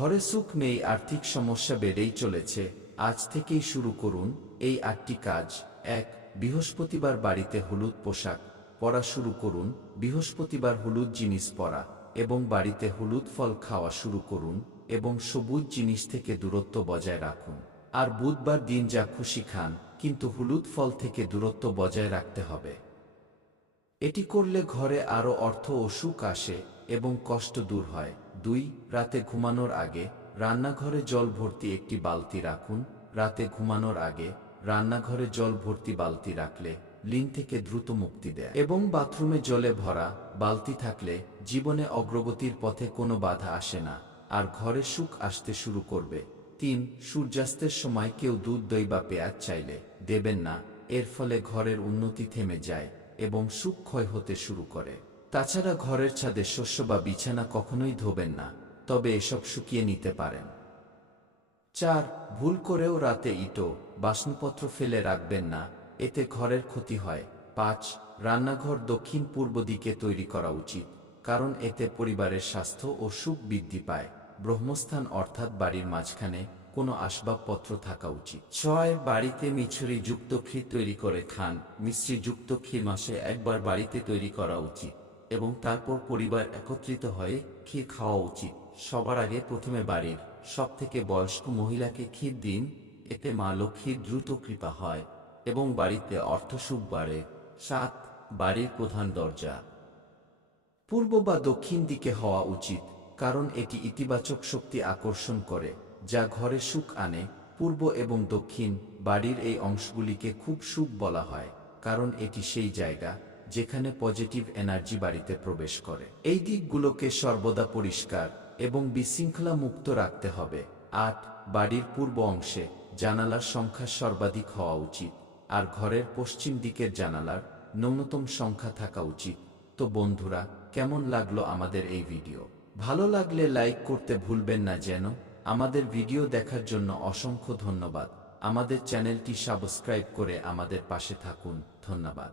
ঘরে সুখ নেই, আর্থিক সমস্যা বেড়েই চলেছে। আজ থেকেই শুরু করুন এই 8টি কাজ। 1. বৃহস্পতিবার বাড়িতে হলুদ পোশাক পরা শুরু করুন। বৃহস্পতিবার হলুদ জিনিস পরা এবং বাড়িতে হলুদ ফল খাওয়া শুরু করুন এবং সবুজ জিনিস থেকে দূরত্ব বজায় রাখুন। আর বুধবার দিন যা খুশি খান, কিন্তু হলুদ ফল থেকে দূরত্ব বজায় রাখতে হবে। এটি করলে ঘরে আরও অর্থ ও সুখ আসে এবং কষ্ট দূর হয়। 2. রাতে ঘুমানোর আগে রান্নাঘরে জল ভর্তি একটি বালতি রাখুন। রাতে ঘুমানোর আগে রান্নাঘরে জল ভর্তি বালতি রাখলে লিন থেকে দ্রুত মুক্তি দেয় এবং বাথরুমে জলে ভরা বালতি থাকলে জীবনে অগ্রগতির পথে কোনো বাধা আসে না, আর ঘরে সুখ আসতে শুরু করবে। 3. সূর্যাস্তের সময় কেউ দুধ, দই বা পেঁয়াজ চাইলে দেবেন না। এর ফলে ঘরের উন্নতি থেমে যায় এবং সুখ ক্ষয় হতে শুরু করে। তাছাড়া ঘরের ছাদে শস্য বা বিছানা কখনোই ধোবেন না, তবে এসব শুকিয়ে নিতে পারেন। 4. ভুল করেও রাতে ইটো বাসনপত্র ফেলে রাখবেন না, এতে ঘরের ক্ষতি হয়। 5. রান্নাঘর দক্ষিণ পূর্ব দিকে তৈরি করা উচিত, কারণ এতে পরিবারের স্বাস্থ্য ও সুখ বৃদ্ধি পায়। ব্রহ্মস্থান অর্থাৎ বাড়ির মাঝখানে কোনো আসবাবপত্র থাকা উচিত। 6. বাড়িতে মিছরি যুক্ত ক্ষীর তৈরি করে খান। মিশ্রি যুক্ত ক্ষীর মাসে একবার বাড়িতে তৈরি করা উচিত এবং তারপর পরিবার একত্রিত হয়ে ক্ষীর খাওয়া উচিত। সবার আগে প্রথমে বাড়ির সবথেকে বয়স্ক মহিলাকে ক্ষীর দিন, এতে মা লক্ষ্মীর দ্রুত কৃপা হয় এবং বাড়িতে অর্থ সুখ বাড়ে। 7. বাড়ির প্রধান দরজা পূর্ব বা দক্ষিণ দিকে হওয়া উচিত, কারণ এটি ইতিবাচক শক্তি আকর্ষণ করে যা ঘরে সুখ আনে। পূর্ব এবং দক্ষিণ বাড়ির এই অংশগুলিকে খুব শুভ বলা হয়, কারণ এটি সেই জায়গা যেখানে পজিটিভ এনার্জি বাড়িতে প্রবেশ করে। এই দিকগুলোকে সর্বদা পরিষ্কার এবং বিশৃঙ্খলা মুক্ত রাখতে হবে। 8. বাড়ির পূর্ব অংশে জানালার সংখ্যা সর্বাধিক হওয়া উচিত, আর ঘরের পশ্চিম দিকের জানালার ন্যূনতম সংখ্যা থাকা উচিত। তো বন্ধুরা, কেমন লাগলো আমাদের এই ভিডিও? ভালো লাগলে লাইক করতে ভুলবেন না যেন। আমাদের ভিডিও দেখার জন্য অসংখ্য ধন্যবাদ। আমাদের চ্যানেলটি সাবস্ক্রাইব করে আমাদের পাশে থাকুন। ধন্যবাদ।